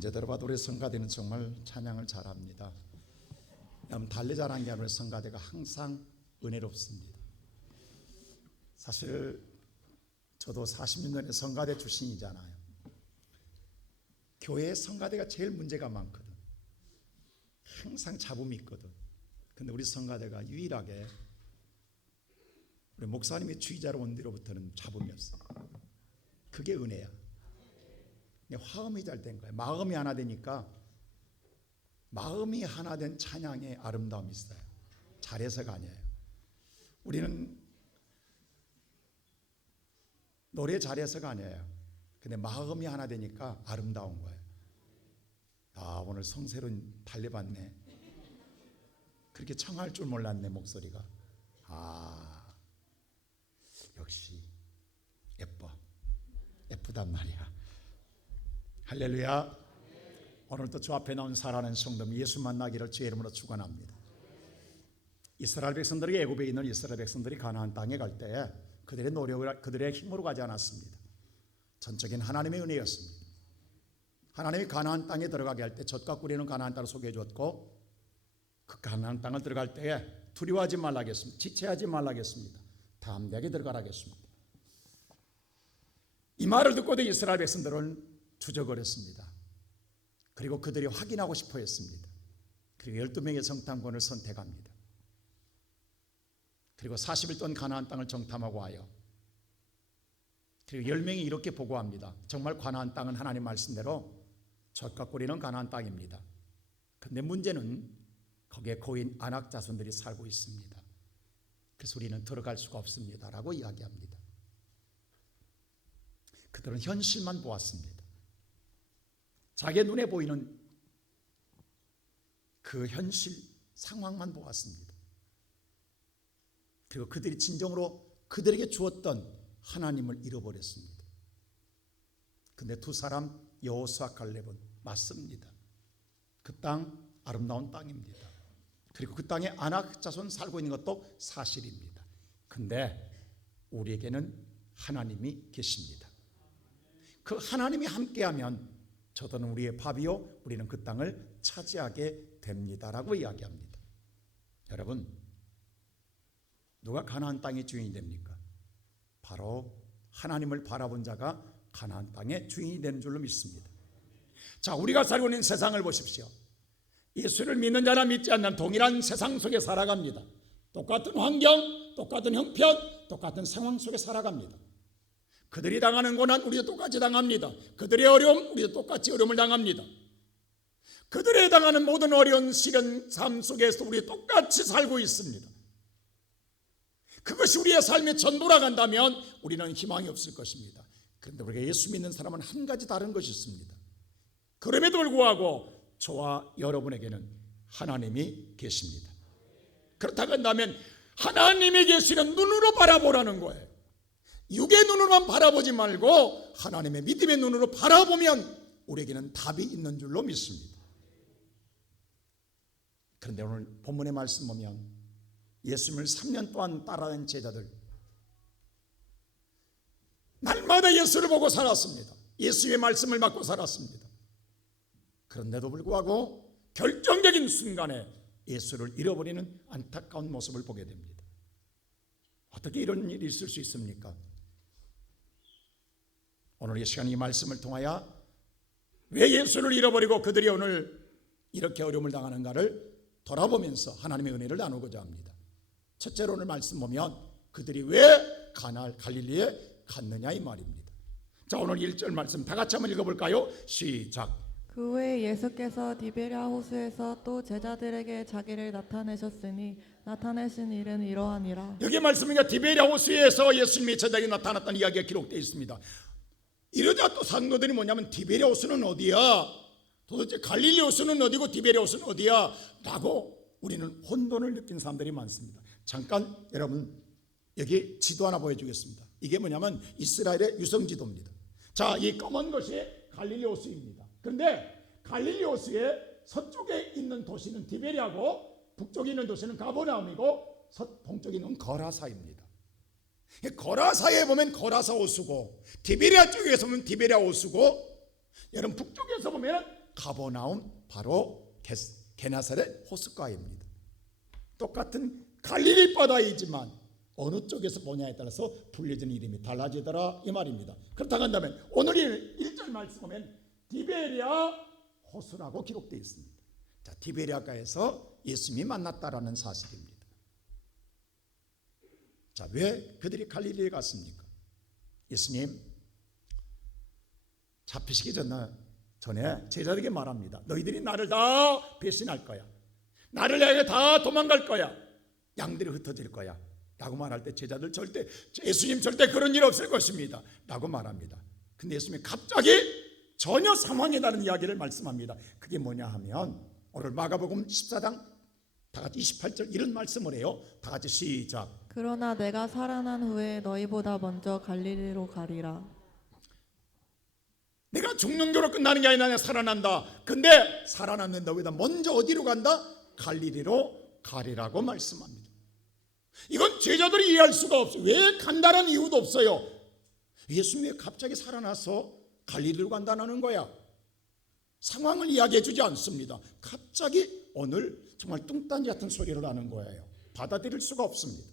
언제 들어봐도 우리 성가대는 정말 찬양을 잘합니다. 달리 잘한 게 아니라 성가대가 항상 은혜롭습니다. 사실 저도 40년 전에 성가대 출신이잖아요. 교회에 성가대가 제일 문제가 많거든. 항상 잡음이 있거든. 근데 우리 성가대가 유일하게 우리 목사님이 주의자로 온 뒤로부터는 잡음이 없어. 그게 은혜야. 화음이 잘 된 거야. 마음이 하나 되니까 마음이 하나 된 찬양의 아름다움이 있어요. 잘해서가 아니에요. 우리는 노래 잘해서가 아니에요. 근데 마음이 하나 되니까 아름다운 거예요. 아, 오늘 성세론 달려봤네. 그렇게 청할 줄 몰랐네, 목소리가. 아, 역시 예쁘단 말이야. 할렐루야. 오늘도 주 앞에 나온 사랑하는 성도 예수 만나기를 주의 이름으로 축원합니다. 이스라엘 백성들이 애굽에 있는 이스라엘 백성들이 가나안 땅에 갈 때에 그들의 노력을 그들의 힘으로 가지 않았습니다. 전적인 하나님의 은혜였습니다. 하나님이 가나안 땅에 들어가게 할 때 젖과 꿀이는 가나안 땅을 소개해 줬고, 그 가나안 땅을 들어갈 때에 두려워하지 말라겠습니다. 지체하지 말라겠습니다. 담대하게 들어가라겠습니다. 이 말을 듣고도 이스라엘 백성들은 주저거렸습니다. 그리고 그들이 확인하고 싶어 했습니다. 그리고 12명의 정탐꾼을 선택합니다. 그리고 40일 동안 가나안 땅을 정탐하고 와요. 그리고 10명이 이렇게 보고합니다. 정말 가나안 땅은 하나님 말씀대로 젖과 꿀이는 가나안 땅입니다. 그런데 문제는 거기에 고인 아낙 자손들이 살고 있습니다. 그래서 우리는 들어갈 수가 없습니다 라고 이야기합니다. 그들은 현실만 보았습니다. 자기 눈에 보이는 그 현실 상황만 보았습니다. 그리고 그들이 진정으로 그들에게 주었던 하나님을 잃어버렸습니다. 그런데 두 사람 여호수아 갈렙은 맞습니다. 그 땅 아름다운 땅입니다. 그리고 그 땅에 아낙 자손 살고 있는 것도 사실입니다. 그런데 우리에게는 하나님이 계십니다. 그 하나님이 함께하면 저들은 우리의 밥이요 우리는 그 땅을 차지하게 됩니다라고 이야기합니다. 여러분, 누가 가나안 땅의 주인이 됩니까? 바로 하나님을 바라본 자가 가나안 땅의 주인이 되는 줄로 믿습니다. 자, 우리가 살고 있는 세상을 보십시오. 예수를 믿는 자나 믿지 않는 동일한 세상 속에 살아갑니다. 똑같은 환경, 똑같은 형편, 똑같은 상황 속에 살아갑니다. 그들이 당하는 고난 우리도 똑같이 당합니다. 그들의 어려움 우리도 똑같이 어려움을 당합니다. 그들이 당하는 모든 어려운 시련 삶 속에서 우리 똑같이 살고 있습니다. 그것이 우리의 삶의 전부라 간다면 우리는 희망이 없을 것입니다. 그런데 우리가 예수 믿는 사람은 한 가지 다른 것이 있습니다. 그럼에도 불구하고 저와 여러분에게는 하나님이 계십니다. 그렇다고 한다면 하나님이 계시는 눈으로 바라보라는 거예요. 육의 눈으로만 바라보지 말고 하나님의 믿음의 눈으로 바라보면 우리에게는 답이 있는 줄로 믿습니다. 그런데 오늘 본문의 말씀 보면 예수님을 3년 동안 따라다닌 제자들, 날마다 예수를 보고 살았습니다. 예수의 말씀을 받고 살았습니다. 그런데도 불구하고 결정적인 순간에 예수를 잃어버리는 안타까운 모습을 보게 됩니다. 어떻게 이런 일이 있을 수 있습니까? 오늘 이 시간 이 말씀을 통하여 왜 예수를 잃어버리고 그들이 오늘 이렇게 어려움을 당하는가를 돌아보면서 하나님의 은혜를 나누고자 합니다. 첫째로 오늘 말씀 보면 그들이 왜 갈릴리에 갔느냐 이 말입니다. 자, 오늘 1절 말씀 다 같이 한번 읽어볼까요? 시작. 그 후에 예수께서 디베랴 호수에서 또 제자들에게 자기를 나타내셨으니 나타내신 일은 이러하니라. 여기 말씀이니까 디베랴 호수에서 예수님의 제자에게 나타났다는 이야기가 기록되어 있습니다. 이러자 또 상도들이 뭐냐면 디베랴 호수는 어디야? 도대체 갈릴리 호수는 어디고 디베랴 호수는 어디야? 라고 우리는 혼돈을 느낀 사람들이 많습니다. 잠깐 여러분 여기 지도 하나 보여주겠습니다. 이게 뭐냐면 이스라엘의 유성지도입니다. 자, 이 검은 것이 갈릴리 호수입니다. 그런데 갈릴리 호수의 서쪽에 있는 도시는 디베랴고 북쪽에 있는 도시는 가버나움이고 동쪽에 있는 거라사입니다. 거라사에 보면 거라사 호수고 디베랴 쪽에서 보면 디베랴 호수고 여러분 북쪽에서 보면 가버나움, 바로 게네사렛 호숫가입니다. 똑같은 갈릴리 바다이지만 어느 쪽에서 보냐에 따라서 불려지는 이름이 달라지더라 이 말입니다. 그렇다고 한다면 오늘 1절 말씀 보면 디베리아 호수라고 기록되어 있습니다. 자, 디베리아가에서 예수님이 만났다라는 사실입니다. 자, 왜 그들이 갈릴리에 갔습니까? 예수님 잡히시기 전에 제자들에게 말합니다. 너희들이 나를 다 배신할 거야. 나를 향해 다 도망갈 거야. 양들이 흩어질 거야 라고 말할 때 제자들 절대, 예수님 절대 그런 일 없을 것입니다 라고 말합니다. 근데 예수님이 갑자기 전혀 상황에 다른 이야기를 말씀합니다. 그게 뭐냐 하면 오늘 마가복음 14장 다 같이 28절 이런 말씀을 해요. 다 같이 시작. 그러나 내가 살아난 후에 너희보다 먼저 갈릴리로 가리라. 내가 죽는 교로 끝나는 게 아니라 내가 살아난다. 근데 살아났는 너희보다 먼저 어디로 간다? 갈릴리로 가리라고 말씀합니다. 이건 제자들이 이해할 수가 없어요. 왜 간다는 이유도 없어요. 예수님이 갑자기 살아나서 갈릴리로 간다는 거야. 상황을 이야기해 주지 않습니다. 갑자기 오늘 정말 뚱딴지 같은 소리를 하는 거예요. 받아들일 수가 없습니다.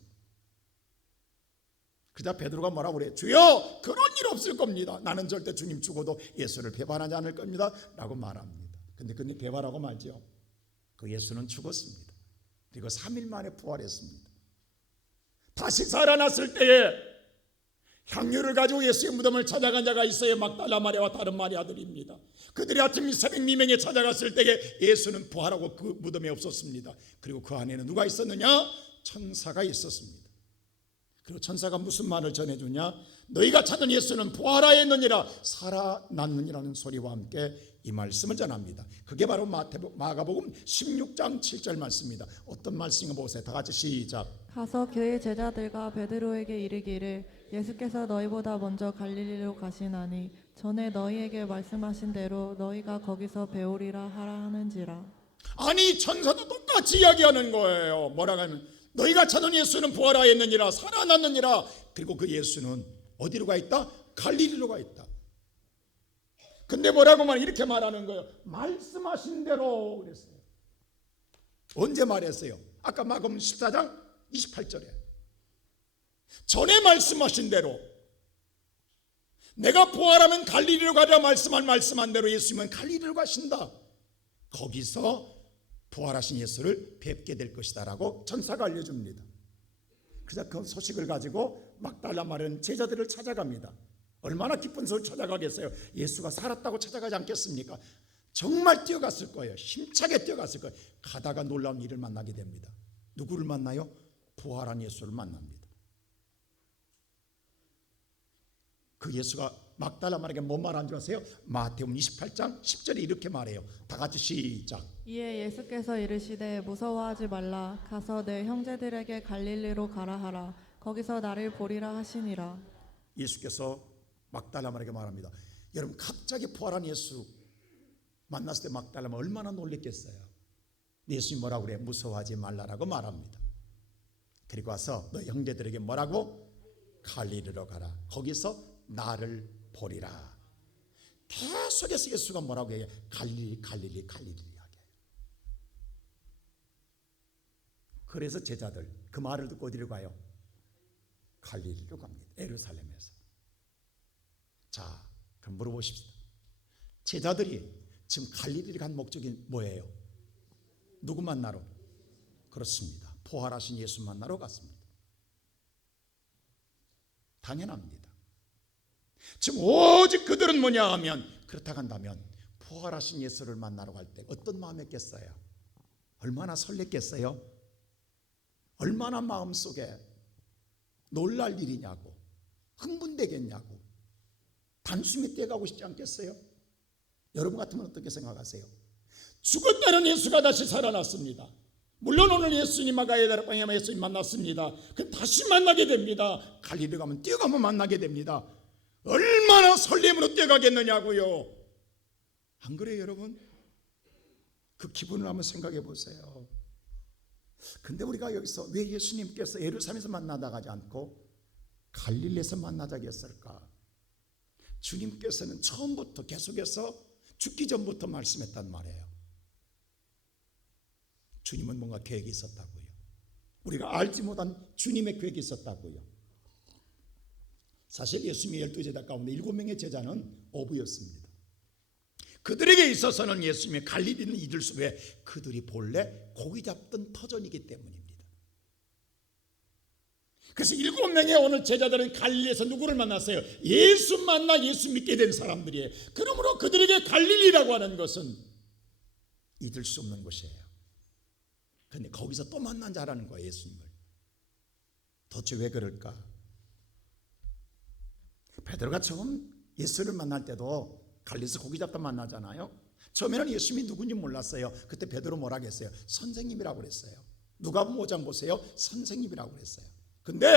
그자 베드로가 뭐라고 그래? 주여, 그런 일 없을 겁니다. 나는 절대 주님 죽어도 예수를 배반하지 않을 겁니다 라고 말합니다. 근데 배반하고 말죠. 그 예수는 죽었습니다. 그리고 3일 만에 부활했습니다. 다시 살아났을 때에 향유를 가지고 예수의 무덤을 찾아간 자가 있어요. 막달라 마리아와 다른 마리아들입니다. 그들이 아침 새벽 미명에 찾아갔을 때에 예수는 부활하고 그 무덤에 없었습니다. 그리고 그 안에는 누가 있었느냐? 천사가 있었습니다. 그리고 천사가 무슨 말을 전해주냐? 너희가 찾은 예수는 부활하였느니라, 살아났느니라는 소리와 함께 이 말씀을 전합니다. 그게 바로 마가복음 16장 7절 말씀입니다. 어떤 말씀인가 보세요. 다 같이 시작. 가서 그의 제자들과 베드로에게 이르기를 예수께서 너희보다 먼저 갈릴리로 가시나니 전에 너희에게 말씀하신 대로 너희가 거기서 배우리라 하라 하는지라. 아니, 천사도 똑같이 이야기하는 거예요. 뭐라고 하면 너희가 찾은 예수는 부활하였느니라, 살아났느니라. 그리고 그 예수는 어디로 가 있다? 갈릴리로 가 있다. 근데 뭐라고 이렇게 말하는 거예요. 말씀하신 대로 그랬어요. 언제 말했어요? 아까 마가복음 14장 28절에 전에 말씀하신 대로, 내가 부활하면 갈릴리로 가리라 말씀한 대로 예수님은 갈릴리로 가신다. 거기서 부활하신 예수를 뵙게 될 것이다 라고 천사가 알려줍니다. 그래서 그 소식을 가지고 막달라 마리아는 제자들을 찾아갑니다. 얼마나 기쁜 소리를 찾아가겠어요. 예수가 살았다고 찾아가지 않겠습니까? 정말 뛰어갔을 거예요. 힘차게 뛰어갔을 거예요. 가다가 놀라운 일을 만나게 됩니다. 누구를 만나요? 부활한 예수를 만납니다. 그 예수가 막달라 마리아에게 뭔 말한 줄 아세요? 마태복음 28장 10절에 이렇게 말해요. 다 같이 시작. 이에 예수께서 이르시되 무서워하지 말라. 가서 내 형제들에게 갈릴리로 가라 하라. 거기서 나를 보리라 하시니라. 예수께서 막달라 마리아에게 말합니다. 여러분, 갑자기 부활한 예수 만났을 때 막달라 마리아 얼마나 놀랬겠어요. 예수님 뭐라고 그래? 무서워하지 말라라고 말합니다. 그리고 와서 너 형제들에게 뭐라고? 갈릴리로 가라. 거기서 나를 보리라. 계속해서 예수가 뭐라고 해요? 갈릴리 이야기해요. 그래서 제자들 그 말을 듣고 어디로 가요? 갈릴리로 갑니다. 예루살렘에서. 자, 그럼 물어보십시오. 제자들이 지금 갈릴리를 간 목적이 뭐예요? 누구 만나러? 그렇습니다. 부활하신 예수 만나러 갔습니다. 당연합니다. 지금 오직 그들은 뭐냐 하면, 그렇다고 한다면 부활하신 예수를 만나러 갈 때 어떤 마음이었겠어요? 얼마나 설렜겠어요? 얼마나 마음속에 놀랄 일이냐고, 흥분되겠냐고, 단숨에 뛰어가고 싶지 않겠어요? 여러분 같으면 어떻게 생각하세요? 죽었다는 예수가 다시 살아났습니다. 물론 오늘 예수님 아가야다락방에 예수님 만났습니다. 그 다시 만나게 됩니다. 갈릴리 가면 뛰어가면 만나게 됩니다. 얼마나 설렘으로 뛰어가겠느냐고요. 안 그래요, 여러분? 그 기분을 한번 생각해 보세요. 근데 우리가 여기서 왜 예수님께서 예루살렘에서 만나다 가지 않고 갈릴리에서 만나자고 했을까? 주님께서는 처음부터 계속해서 죽기 전부터 말씀했단 말이에요. 주님은 뭔가 계획이 있었다고요. 우리가 알지 못한 주님의 계획이 있었다고요. 사실 예수님의 12제자 가운데 7명의 제자는 어부였습니다. 그들에게 있어서는 예수님의 갈릴리는 잊을 수 왜? 그들이 본래 고기 잡던 터전이기 때문입니다. 그래서 7명의 오늘 제자들은 갈릴리에서 누구를 만났어요? 예수 만나 예수 믿게 된 사람들이에요. 그러므로 그들에게 갈릴리라고 하는 것은 잊을 수 없는 곳이에요. 그런데 거기서 또 만난 자라는 거예요, 예수님을. 도대체 왜 그럴까? 베드로가 처음 예수를 만날 때도 갈릴리에서 고기 잡다 만나잖아요. 처음에는 예수님이 누군지 몰랐어요. 그때 베드로 뭐라고 했어요? 선생님이라고 그랬어요. 누가복음 5장 보세요. 선생님이라고 그랬어요. 근데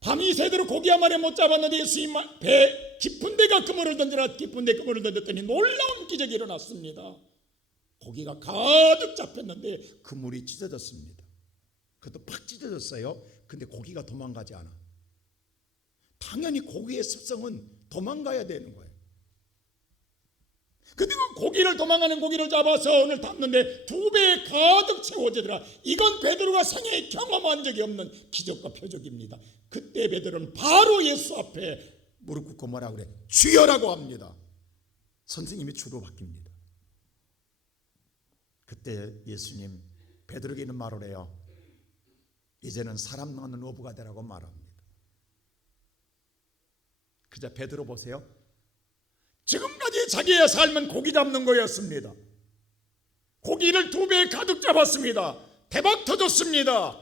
밤이 새도록 고기 한 마리 못 잡았는데 예수님 배 깊은 데가 그물을 던지라 깊은 데 그물을 던졌더니 놀라운 기적이 일어났습니다. 고기가 가득 잡혔는데 그물이 찢어졌습니다. 그것도 팍 찢어졌어요. 근데 고기가 도망가지 않아. 당연히 고기의 습성은 도망가야 되는 거예요. 근데 그 고기를 도망가는 고기를 잡아서 오늘 담는데 2배에 가득 채워지더라. 이건 베드로가 생애에 경험한 적이 없는 기적과 표적입니다. 그때 베드로는 바로 예수 앞에 무릎 꿇고 뭐라고 그래? 주여라고 합니다. 선생님이 주로 바뀝니다. 그때 예수님 베드로에게 있는 말을 해요. 이제는 사람 낳는 어부가 되라고 말합니다. 그저 베드로 보세요. 지금까지 자기의 삶은 고기 잡는 거였습니다. 고기를 2배에 가득 잡았습니다. 대박 터졌습니다.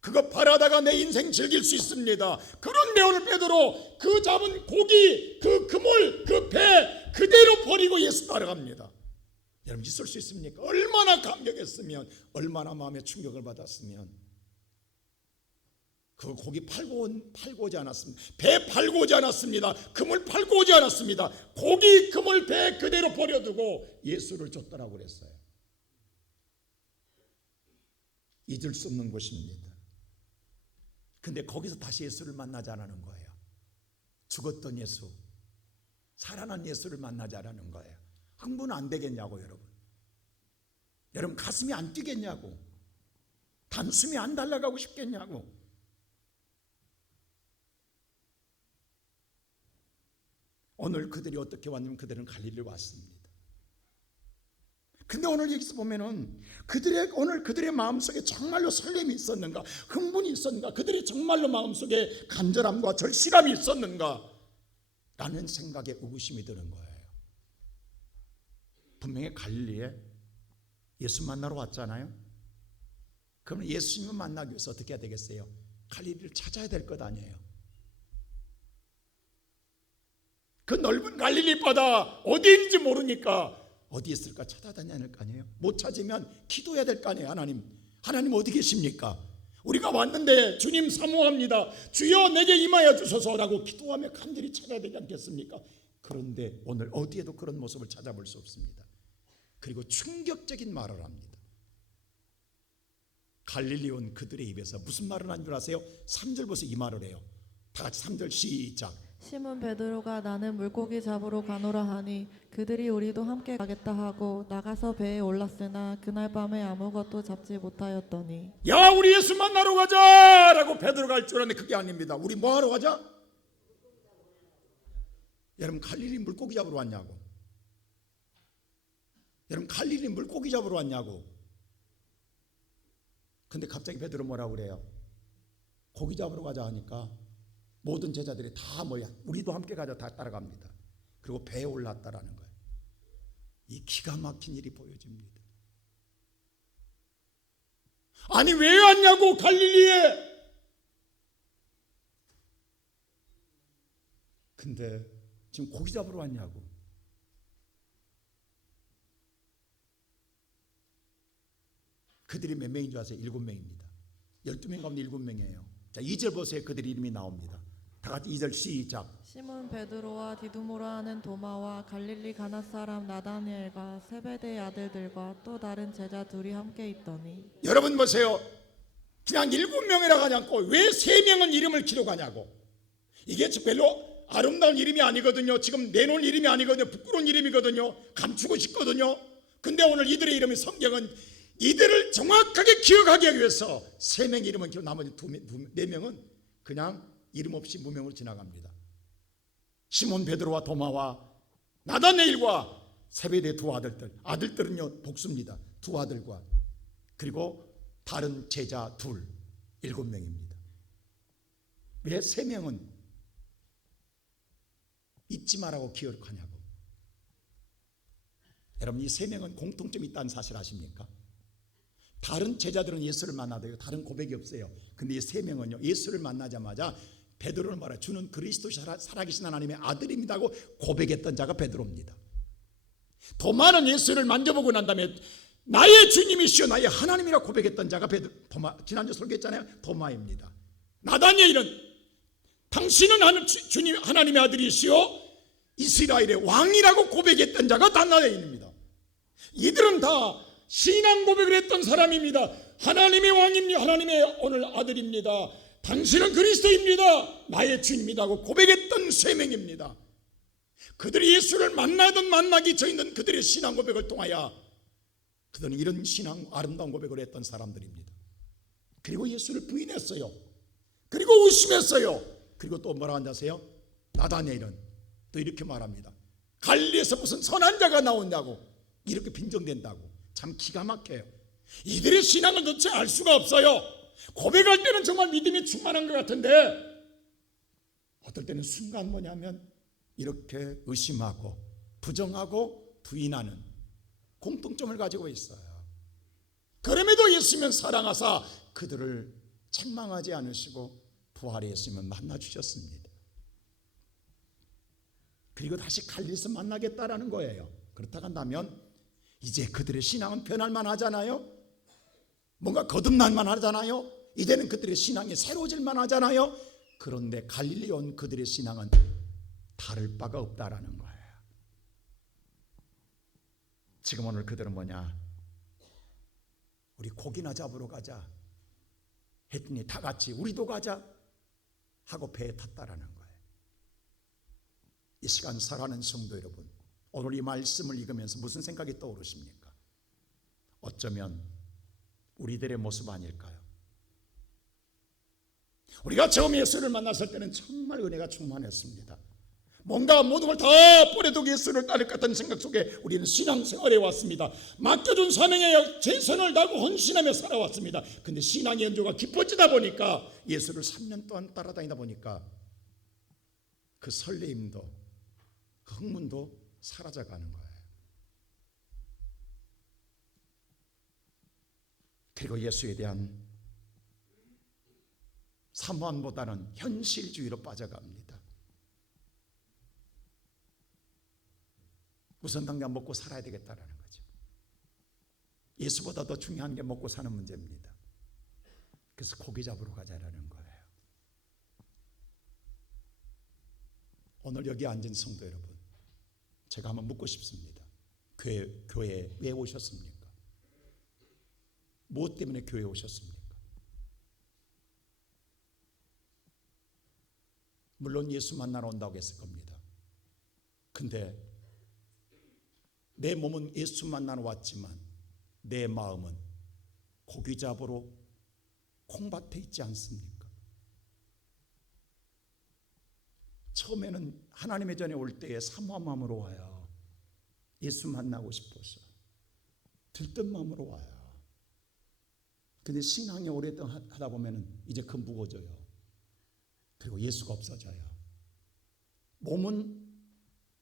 그거 팔아다가 내 인생 즐길 수 있습니다. 그런데 오늘 베드로 그 잡은 고기, 그 그물, 그 배 그대로 버리고 예수 따라갑니다. 여러분 있을 수 있습니까? 얼마나 감격했으면, 얼마나 마음에 충격을 받았으면. 그 고기 팔고 오지 않았습니다. 배 팔고 오지 않았습니다. 그물 팔고 오지 않았습니다. 고기, 그물, 배 그대로 버려두고 예수를 줬더라고 그랬어요. 잊을 수 없는 것입니다. 근데 거기서 다시 예수를 만나자라는 거예요. 죽었던 예수, 살아난 예수를 만나자라는 거예요. 흥분 안 되겠냐고 여러분. 여러분 가슴이 안 뛰겠냐고. 단숨이 안 달라가고 싶겠냐고. 오늘 그들이 어떻게 왔냐면 그들은 갈릴리로 왔습니다. 근데 오늘 여기서 보면은 오늘 그들의 마음속에 정말로 설렘이 있었는가? 흥분이 있었는가? 그들이 정말로 마음속에 간절함과 절실함이 있었는가? 라는 생각에 의구심이 드는 거예요. 분명히 갈릴리에 예수 만나러 왔잖아요. 그러면 예수님을 만나기 위해서 어떻게 해야 되겠어요? 갈릴리를 찾아야 될 것 아니에요. 그 넓은 갈릴리 바다 어디인지 모르니까 어디 있을까 찾아다녀야 될 거 아니에요. 못 찾으면 기도해야 될 거 아니에요. 하나님 어디 계십니까? 우리가 왔는데 주님 사모합니다. 주여 내게 임하여 주소서라고 기도하며 간절히 찾아야 되지 않겠습니까? 그런데 오늘 어디에도 그런 모습을 찾아볼 수 없습니다. 그리고 충격적인 말을 합니다. 갈릴리 온 그들의 입에서 무슨 말을 한 줄 아세요? 3절 보세요. 이 말을 해요. 다 같이 3절 시작. 시몬 베드로가 나는 물고기 잡으러 가노라 하니 그들이 우리도 함께 가겠다 하고 나가서 배에 올랐으나 그날 밤에 아무것도 잡지 못하였더니 야 우리 예수 만나러 가자라고 베드로가 할 줄 알았는데 그게 아닙니다. 우리 뭐 하러 가자? 여러분 갈릴리 물고기 잡으러 왔냐고. 여러분 갈릴리 물고기 잡으러 왔냐고. 근데 갑자기 베드로 뭐라고 그래요? 고기 잡으러 가자 하니까 모든 제자들이 다 뭐야? 우리도 함께 가자 다 따라갑니다. 그리고 배에 올랐다라는 거예요. 이 기가 막힌 일이 보여집니다. 아니 왜 왔냐고 갈릴리에. 근데 지금 고기 잡으러 왔냐고. 그들이 몇 명인 줄 아세요? 7명입니다. 12명 가운데 7명이에요. 자 2절 보세요. 그들 이름이 나옵니다. 다 같이 2절 시작. 시몬 베드로와 디두모라 하는 도마와 갈릴리 가나 사람 나다니엘과 세베대의 아들들과 또 다른 제자 둘이 함께 있더니 여러분 보세요. 그냥 7명이라 하지 않고 왜 3명은 이름을 기록하냐고. 이게 별로 아름다운 이름이 아니거든요. 지금 내놓을 이름이 아니거든요. 부끄러운 이름이거든요. 감추고 싶거든요. 근데 오늘 이들의 이름이 성경은 이들을 정확하게 기억하기 위해서 3명의 이름은 기억, 나머지 4명은 그냥 이름 없이 무명으로 지나갑니다. 시몬 베드로와 도마와 나다네일과 세베대의 2 아들들. 아들들은요 복수입니다. 2 아들과 그리고 다른 제자 2, 7명입니다. 왜 3명은 잊지 말라고 기억하냐고. 여러분, 이 3명은 공통점이 있다는 사실 아십니까? 다른 제자들은 예수를 만나도 다른 고백이 없어요. 근데 이 3명은요 예수를 만나자마자 베드로를 말해, 주는 그리스도 살아계신 하나님의 아들입니다고 고백했던 자가 베드로입니다. 도마는 예수를 만져보고 난 다음에 나의 주님이시여 나의 하나님이라 고백했던 자가 도마, 지난주 설교했잖아요. 도마입니다. 나다니엘은 당신은 주님 하나님의 아들이시여 이스라엘의 왕이라고 고백했던 자가 나다니엘입니다. 이들은 다 신앙 고백을 했던 사람입니다. 하나님의 왕입니다. 하나님의 오늘 아들입니다. 당신은 그리스도입니다. 나의 주님이라고 고백했던 3명입니다. 그들이 예수를 만나든 만나기 전인 그들의 신앙 고백을 통하여 그들은 이런 신앙 아름다운 고백을 했던 사람들입니다. 그리고 예수를 부인했어요. 그리고 의심했어요. 그리고 또 뭐라 한다세요? 나다니엘은 또 이렇게 말합니다. 갈릴리에서 무슨 선한 자가 나오냐고 이렇게 빈정된다고. 참 기가 막혀요. 이들의 신앙을 도대체 알 수가 없어요. 고백할 때는 정말 믿음이 충만한 것 같은데 어떨 때는 순간 뭐냐면 이렇게 의심하고 부정하고 부인하는 공통점을 가지고 있어요. 그럼에도 예수님은 사랑하사 그들을 책망하지 않으시고 부활의 예수님은 만나주셨습니다. 그리고 다시 갈릴리에서 만나겠다라는 거예요. 그렇다고 한다면 이제 그들의 신앙은 변할만 하잖아요. 뭔가 거듭날만 하잖아요. 이제는 그들의 신앙이 새로워질만 하잖아요. 그런데 갈릴리에 온 그들의 신앙은 다를 바가 없다라는 거예요. 지금 오늘 그들은 뭐냐? 우리 고기나 잡으러 가자 했더니 다 같이 우리도 가자 하고 배에 탔다라는 거예요. 이 시간 사랑하는 성도 여러분, 오늘 이 말씀을 읽으면서 무슨 생각이 떠오르십니까? 어쩌면 우리들의 모습 아닐까요? 우리가 처음 예수를 만났을 때는 정말 은혜가 충만했습니다. 뭔가 모든 걸 다 버려두고 예수를 따를 것 같은 생각 속에 우리는 신앙생활에 왔습니다. 맡겨준 사명에 최선을 다하고 헌신하며 살아왔습니다. 근데 신앙의 연조가 깊어지다 보니까 예수를 3년 동안 따라다니다 보니까 그 설레임도 그 흥문도 사라져가는 거예요. 그리고 예수에 대한 사모함보다는 현실주의로 빠져갑니다. 우선 당장 먹고 살아야 되겠다라는 거죠. 예수보다 더 중요한 게 먹고 사는 문제입니다. 그래서 고기 잡으러 가자라는 거예요. 오늘 여기 앉은 성도 여러분, 제가 한번 묻고 싶습니다. 교회에 왜 오셨습니까? 무엇 때문에 교회에 오셨습니까? 물론 예수 만나러 온다고 했을 겁니다. 근데 내 몸은 예수 만나러 왔지만 내 마음은 고기 잡으러 콩밭에 있지 않습니까? 처음에는 하나님의 전에 올 때에 사모한 마음으로 와요. 예수 만나고 싶어서 들뜬 마음으로 와요. 근데 신앙이 오랫동안 하다 보면 이제 그 무거워져요. 그리고 예수가 없어져요. 몸은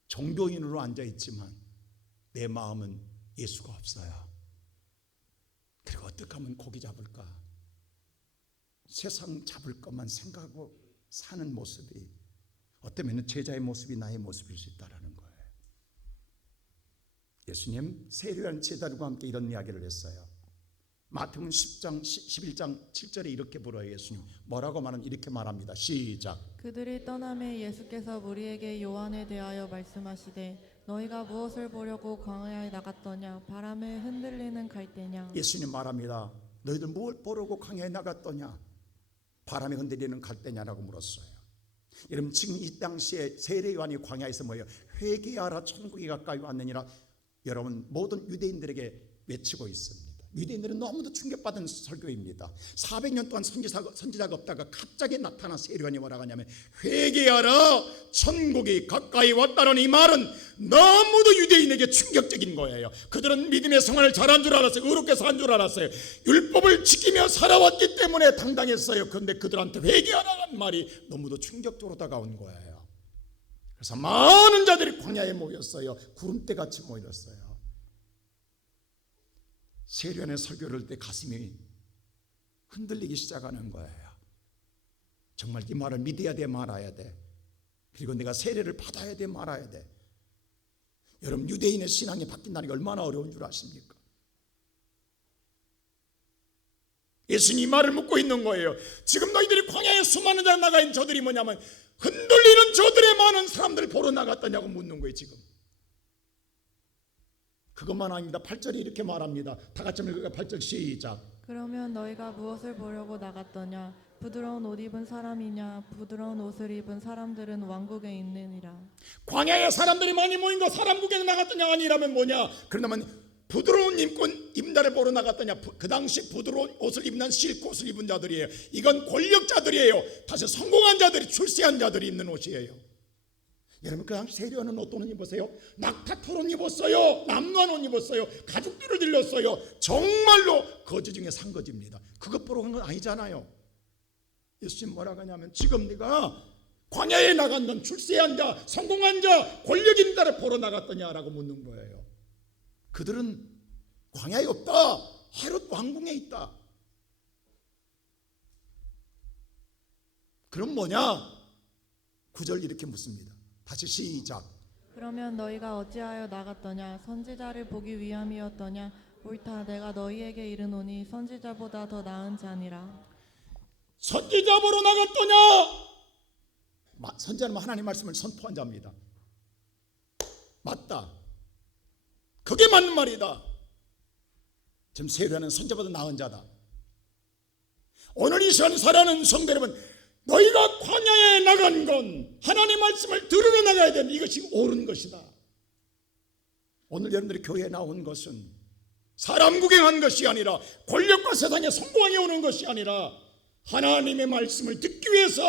종교인으로 앉아있지만 내 마음은 예수가 없어요. 그리고 어떻게 하면 고기 잡을까? 세상 잡을 것만 생각하고 사는 모습이 어쩌면 제자의 모습이 나의 모습일 수 있다는 거예요. 예수님 세례요한 제자들과 함께 이런 이야기를 했어요. 마태복음 10장 11장 7절에 이렇게 물어요. 예수님 뭐라고 말하는 이렇게 말합니다. 시작. 그들이 떠남에 예수께서 무리에게 요한에 대하여 말씀하시되 너희가 무엇을 보려고 광야에 나갔더냐? 바람에 흔들리는 갈대냐? 예수님 말합니다. 너희들 무엇 보려고 광야에 나갔더냐? 바람에 흔들리는 갈대냐라고 물었어요. 여러분 지금 이 당시에 세례 요한이 광야에서 뭐예요? 회개하라 천국이 가까이 왔느니라 여러분 모든 유대인들에게 외치고 있습니다. 유대인들은 너무도 충격받은 설교입니다. 400년 동안 선지자가 없다가 갑자기 나타난 세례 요한이 뭐라고 하냐면 회개하라 천국이 가까이 왔다는 이 말은 너무도 유대인에게 충격적인 거예요. 그들은 믿음의 생활을 잘한 줄 알았어요. 의롭게 산 줄 알았어요. 율법을 지키며 살아왔기 때문에 당당했어요. 그런데 그들한테 회개하라는 말이 너무도 충격적으로 다가온 거예요. 그래서 많은 자들이 광야에 모였어요. 구름대같이 모였어요. 세례요한의 설교를 할 때 가슴이 흔들리기 시작하는 거예요. 정말 이 말을 믿어야 돼 말아야 돼. 그리고 내가 세례를 받아야 돼 말아야 돼. 여러분 유대인의 신앙이 바뀐다는 게 얼마나 어려운 줄 아십니까? 예수님이 이 말을 묻고 있는 거예요. 지금 너희들이 광야에 수많은 자 나가 있는 저들이 뭐냐면 흔들리는 저들의 많은 사람들을 보러 나갔더냐고 묻는 거예요. 지금 그것만 아닙니다. 8절이 이렇게 말합니다. 다 같이 읽을까요? 8절 시작. 그러면 너희가 무엇을 보려고 나갔더냐? 부드러운 옷 입은 사람이냐? 부드러운 옷을 입은 사람들은 왕국에 있느니라. 광야에 사람들이 많이 모인 거 사람 구경 나갔더냐 아니라면 뭐냐? 그러면 부드러운 입자를 보러 나갔더냐? 그 당시 부드러운 옷을 입는 실크 옷을 입은 자들이에요. 이건 권력자들이에요. 다시 성공한 자들이 출세한 자들이 입는 옷이에요. 여러분 그 당시 세례요한은 어떤 옷 입었어요? 낙타털 옷 입었어요. 남루한 옷 입었어요. 가죽띠를 들렸어요. 정말로 거지 중에 산 거지입니다. 그것 보러 간 건 아니잖아요. 예수님 뭐라고 하냐면 지금 네가 광야에 나간 넌 출세한 자, 성공한 자, 권력 있는 자를 보러 나갔더냐라고 묻는 거예요. 그들은 광야에 없다. 헤롯 왕궁에 있다. 그럼 뭐냐? 9절 이렇게 묻습니다. 다시 시작. 그러면 너희가 어찌하여 나갔더냐? 선지자를 보기 위함이었더냐? 옳다, 내가 너희에게 이르노니 선지자보다 더 나은 자니라. 선지자 보러 나갔더냐? 선지자는 하나님 말씀을 선포한 자입니다. 맞다. 그게 맞는 말이다. 지금 세례요한은 선지자보다 나은 자다. 오늘 이 시간 살아가는 성도 여러분, 너희가 광야에 나간 건 하나님의 말씀을 들으러 나가야 되는 이것이 옳은 것이다. 오늘 여러분들이 교회에 나온 것은 사람 구경한 것이 아니라 권력과 세상에 성공하게 오는 것이 아니라 하나님의 말씀을 듣기 위해서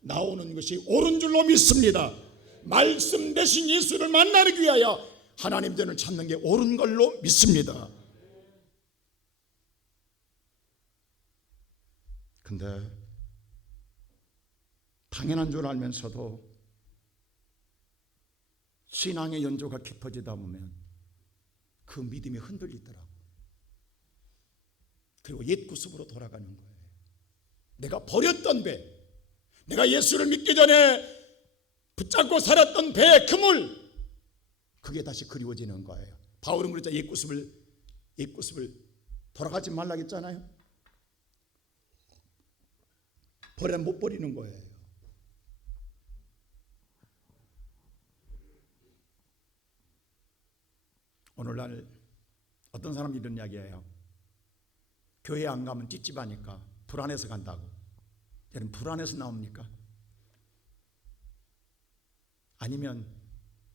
나오는 것이 옳은 줄로 믿습니다. 말씀 대신 예수를 만나기 위하여 하나님 전을 찾는 게 옳은 걸로 믿습니다. 근데 당연한 줄 알면서도 신앙의 연조가 깊어지다 보면 그 믿음이 흔들리더라고. 그리고 옛 구습으로 돌아가는 거예요. 내가 버렸던 배, 내가 예수를 믿기 전에 붙잡고 살았던 배의 그물, 그게 다시 그리워지는 거예요. 바울은 그랬죠. 옛 구습을 돌아가지 말라 했잖아요. 버리면 못 버리는 거예요. 오늘날 어떤 사람이 이런 이야기해요. 교회 안 가면 찝찝하니까 불안해서 간다고. 여러분 불안해서 나옵니까? 아니면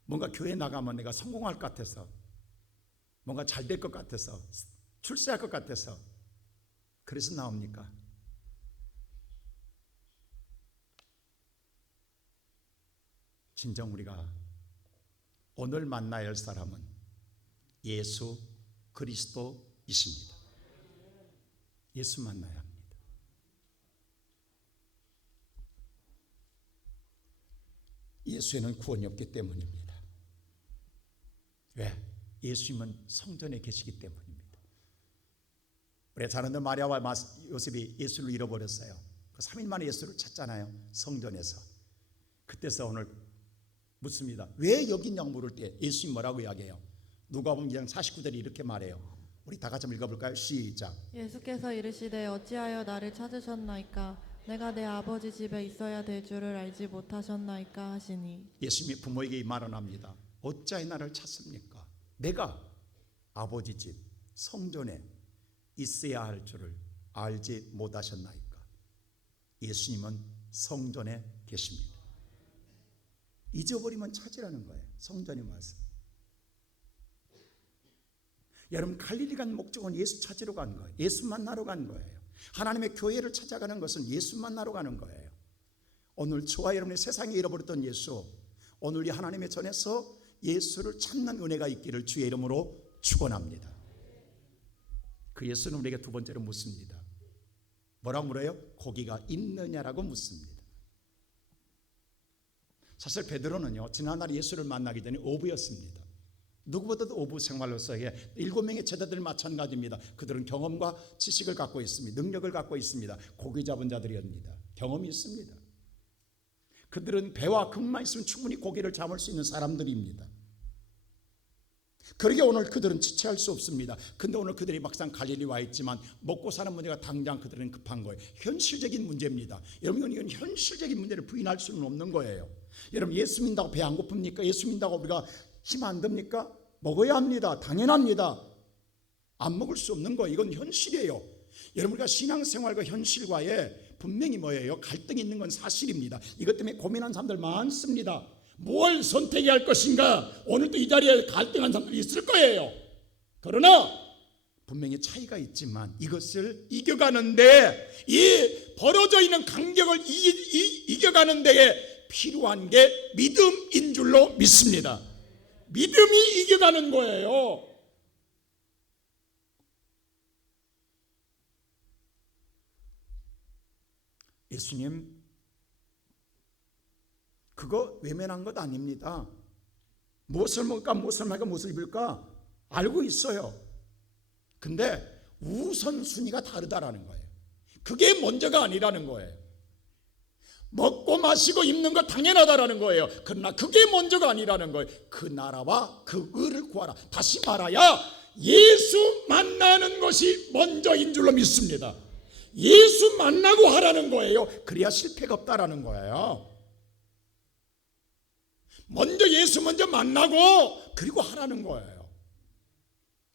뭔가 교회 나가면 내가 성공할 것 같아서, 뭔가 잘 될 것 같아서, 출세할 것 같아서 그래서 나옵니까? 진정 우리가 오늘 만나야 할 사람은 예수 그리스도이십니다. 예수 만나야 합니다. 예수에는 구원이 없기 때문입니다. 왜? 예수님은 성전에 계시기 때문입니다. 우리 자녀들 마리아와 요셉이 예수를 잃어버렸어요. 그 3일 만에 예수를 찾잖아요. 성전에서. 그때서 오늘 묻습니다. 왜 여기 있냐고 물을 때 예수님 뭐라고 이야기해요? 누가복음 2장 49절이 이렇게 말해요. 우리 다 같이 한번 읽어볼까요? 시작. 예수께서 이르시되 어찌하여 나를 찾으셨나이까? 내가 내 아버지 집에 있어야 될 줄을 알지 못하셨나이까 하시니. 예수님이 부모에게 이 말을 합니다. 어찌하여 나를 찾습니까? 내가 아버지 집 성전에 있어야 할 줄을 알지 못하셨나이까? 예수님은 성전에 계십니다. 잊어버리면 찾으라는 거예요. 성전의 말씀. 여러분, 갈릴리 간 목적은 예수 찾으러 간 거예요. 예수 만나러 간 거예요. 하나님의 교회를 찾아가는 것은 예수 만나러 가는 거예요. 오늘 저와 여러분의 세상에 잃어버렸던 예수, 오늘 이 하나님의 전에서 예수를 찾는 은혜가 있기를 주의 이름으로 축원합니다. 그 예수는 우리에게 두 번째로 묻습니다. 뭐라고 물어요? 고기가 있느냐라고 묻습니다. 사실 베드로는요, 지난날 예수를 만나기 전에 어부였습니다. 누구보다도 어부 생활로서의 7명의 제자들 마찬가지입니다. 그들은 경험과 지식을 갖고 있습니다. 능력을 갖고 있습니다. 고기 잡은 자들이었습니다. 경험이 있습니다. 그들은 배와 금만 있으면 충분히 고기를 잡을 수 있는 사람들입니다. 그러게 오늘 그들은 지체할 수 없습니다. 근데 오늘 그들이 막상 갈릴리 와 있지만 먹고 사는 문제가 당장 그들은 급한 거예요. 현실적인 문제입니다. 여러분, 이건 현실적인 문제를 부인할 수는 없는 거예요. 여러분, 예수 믿는다고 배 안 고픕니까? 예수 믿는다고 우리가 힘 안 듭니까? 먹어야 합니다. 당연합니다. 안 먹을 수 없는 거예요. 이건 현실이에요. 여러분, 우리가 신앙생활과 현실과의 분명히 뭐예요? 갈등이 있는 건 사실입니다. 이것 때문에 고민한 사람들 많습니다. 뭘 선택해야 할 것인가? 오늘도 이 자리에 갈등한 사람들이 있을 거예요. 그러나 분명히 차이가 있지만 이것을 이겨가는데, 이 벌어져 있는 간격을 이겨가는 데에 필요한 게 믿음인 줄로 믿습니다. 믿음이 이겨가는 거예요. 예수님, 그거 외면한 것 아닙니다. 무엇을 먹을까, 무엇을 말까, 무엇을 입을까 알고 있어요. 근데 우선순위가 다르다라는 거예요. 그게 먼저가 아니라는 거예요. 먹고 마시고 입는 거 당연하다라는 거예요. 그러나 그게 먼저가 아니라는 거예요. 그 나라와 그 의를 구하라. 다시 말하여 예수 만나는 것이 먼저인 줄로 믿습니다. 예수 만나고 하라는 거예요. 그래야 실패가 없다라는 거예요. 먼저 예수 먼저 만나고 그리고 하라는 거예요.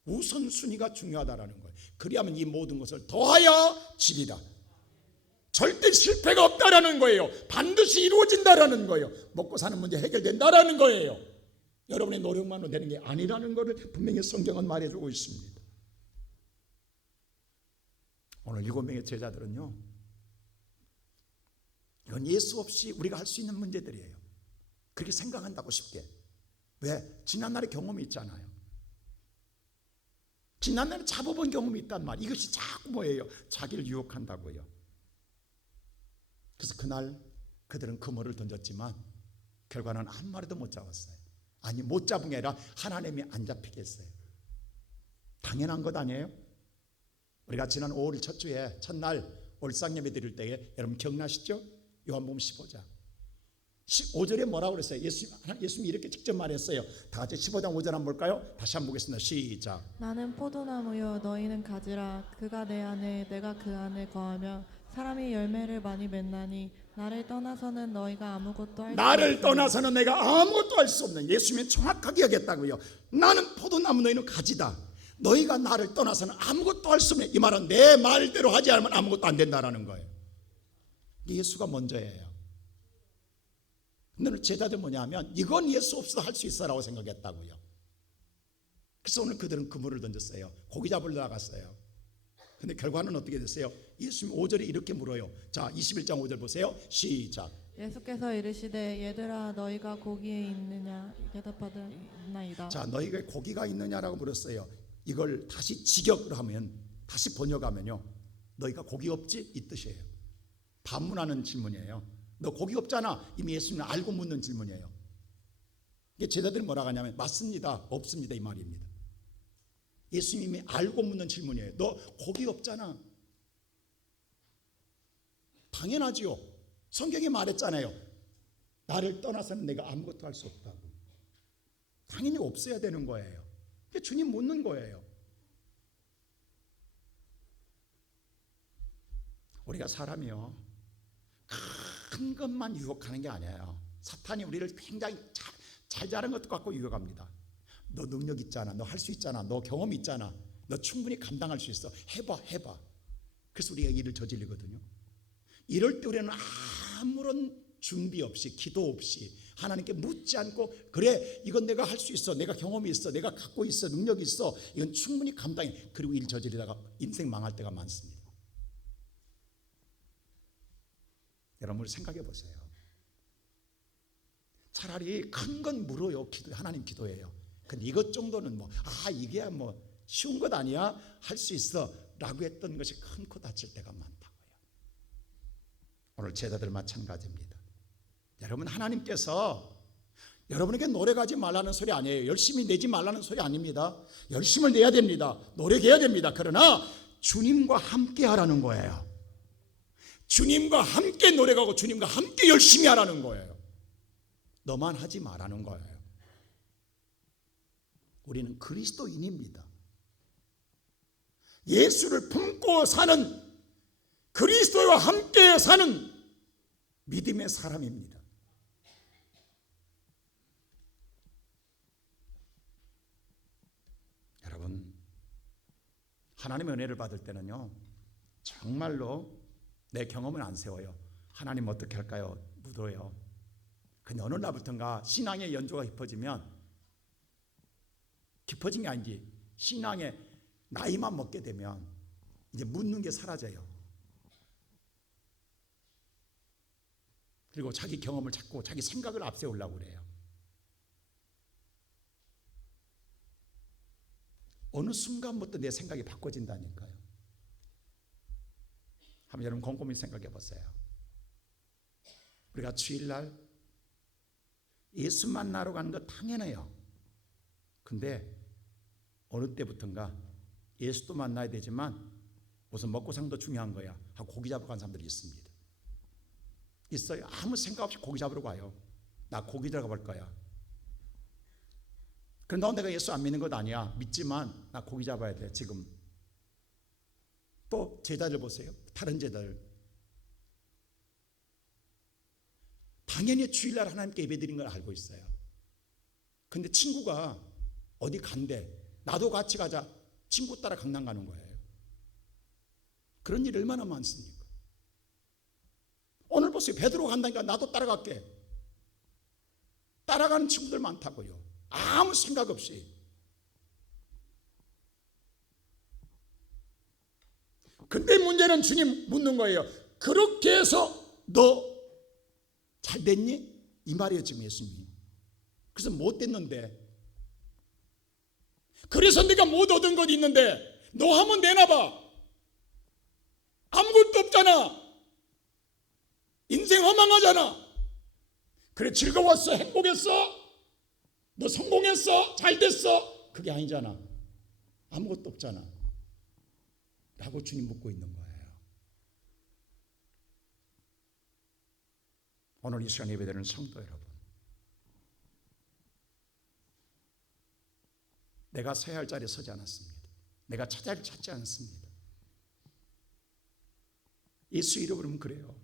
우선순위가 중요하다라는 거예요. 그리하면 이 모든 것을 더하여 지리라. 절대 실패가 없다라는 거예요. 반드시 이루어진다라는 거예요. 먹고 사는 문제 해결된다라는 거예요. 여러분의 노력만으로 되는 게 아니라는 것을 분명히 성경은 말해주고 있습니다. 오늘 7명의 제자들은요, 이건 예수 없이 우리가 할 수 있는 문제들이에요. 그렇게 생각한다고 쉽게. 왜? 지난날의 경험이 있잖아요. 지난날에 잡아본 경험이 있단 말이에요. 이것이 자꾸 뭐예요? 자기를 유혹한다고요. 그래서 그날 그들은 그물을 던졌지만 결과는 한 마리도 못 잡았어요. 아니, 못 잡은 게 아니라 하나님이 안 잡히게 했어요. 당연한 것 아니에요? 우리가 지난 5월 첫 주에 첫날 올상예배 드릴 때에 여러분 기억나시죠? 요한복음 15장 5절에 뭐라고 그랬어요? 예수님이 이렇게 직접 말했어요. 다 같이 15장 5절 한번 볼까요? 다시 한번 보겠습니다. 시작. 나는 포도나무요 너희는 가지라. 그가 내 안에 내가 그 안에 거하며 사람이 열매를 많이 맺나니 나를 떠나서는 너희가 아무것도 할 수 나를 떠나서는 내가 아무것도 할 수 없는, 예수님이 정확하게 여겼다고요. 나는 포도나무, 너희는 가지다. 너희가 나를 떠나서는 아무것도 할 수 없는, 이 말은 내 말대로 하지 않으면 아무것도 안 된다라는 거예요. 예수가 먼저예요. 근데 오늘 제자들 뭐냐면 이건 예수 없어도 할 수 있어라고 생각했다고요. 그래서 오늘 그들은 그물을 던졌어요. 고기 잡으러 나갔어요. 근데 결과는 어떻게 됐어요? 예수님 5절에 이렇게 물어요. 자, 21장 5절 보세요. 시작. 예수께서 이르시되 얘들아 너희가 고기에 있느냐 대답하나이다. 자, 너희가 고기가 있느냐라고 물었어요. 이걸 다시 직역을 하면, 다시 번역하면요, 너희가 고기 없지? 이 뜻이에요. 반문하는 질문이에요. 너 고기 없잖아. 이미 예수님은 알고 묻는 질문이에요. 이게 제자들이 뭐라고 하냐면 맞습니다, 없습니다, 이 말입니다. 예수님이 알고 묻는 질문이에요. 너 고기 없잖아. 당연하지요. 성경이 말했잖아요. 나를 떠나서는 내가 아무것도 할 수 없다고. 당연히 없어야 되는 거예요. 주님 묻는 거예요. 우리가 사람이요, 큰 것만 유혹하는 게 아니에요. 사탄이 우리를 굉장히 잘 자란 것도 갖고 유혹합니다. 너 능력 있잖아. 너 할 수 있잖아. 너 경험 있잖아. 너 충분히 감당할 수 있어. 해봐. 그래서 우리가 일을 저지르거든요. 이럴 때 우리는 아무런 준비 없이, 기도 없이, 하나님께 묻지 않고 그래 이건 내가 할 수 있어, 내가 경험이 있어, 내가 갖고 있어, 능력이 있어, 이건 충분히 감당해. 그리고 일 저지르다가 인생 망할 때가 많습니다. 여러분 우리 생각해 보세요. 차라리 큰 건 물어요. 하나님 기도해요. 근데 이것 정도는 이게 쉬운 것 아니야? 할 수 있어 라고 했던 것이 큰 코 다칠 때가 많다고요. 오늘 제자들 마찬가지입니다. 여러분 하나님께서 여러분에게 노력하지 말라는 소리 아니에요. 열심히 내지 말라는 소리 아닙니다. 열심을 내야 됩니다. 노력해야 됩니다. 그러나 주님과 함께 하라는 거예요. 주님과 함께 노력하고 주님과 함께 열심히 하라는 거예요. 너만 하지 말라는 거예요. 우리는 그리스도인입니다. 예수를 품고 사는, 그리스도와 함께 사는 믿음의 사람입니다. 여러분 하나님의 은혜를 받을 때는요 정말로 내 경험은 안 세워요. 하나님 어떻게 할까요? 묻어요. 근데 어느 날부터인가 신앙의 연조가 깊어진 게 아니지, 신앙의 나이만 먹게 되면 이제 묻는 게 사라져요. 그리고 자기 경험을 찾고 자기 생각을 앞세우려고 그래요. 어느 순간부터 내 생각이 바꿔진다니까요. 한번 여러분 곰곰이 생각해 보세요. 우리가 주일날 예수 만나러 가는 거 당연해요. 근데 어느 때부턴가 예수도 만나야 되지만 우선 먹고 사는 중요한 거야 하고 고기 잡으러 간 사람들이 있습니다. 있어요. 아무 생각 없이 고기 잡으러 가요. 나 고기 잡으러 갈 거야. 그런데 내가 예수 안 믿는 것 아니야. 믿지만 나 고기 잡아야 돼 지금. 또 제자들 보세요. 다른 제자들 당연히 주일날 하나님께 예배드린 걸 알고 있어요. 근데 친구가 어디 간대. 나도 같이 가자. 친구 따라 강남 가는 거예요. 그런 일 얼마나 많습니까? 오늘 보세요. 베드로 간다니까 나도 따라갈게. 따라가는 친구들 많다고요. 아무 생각 없이. 근데 문제는 주님 묻는 거예요. 그렇게 해서 너 잘 됐니? 이 말이에요 지금 예수님이. 그래서 못 됐는데, 그래서 네가 못 얻은 것 있는데 너 한번 내놔봐. 아무것도 없잖아. 인생 허망하잖아. 그래 즐거웠어? 행복했어? 너 성공했어? 잘 됐어? 그게 아니잖아. 아무것도 없잖아 라고 주님 묻고 있는 거예요. 오늘 이 시간 예배드리는 성도 여러분, 내가 서야 할 자리에 서지 않았습니다. 내가 찾아야 할 찾지 않습니다. 예수 잃어버리면 그래요.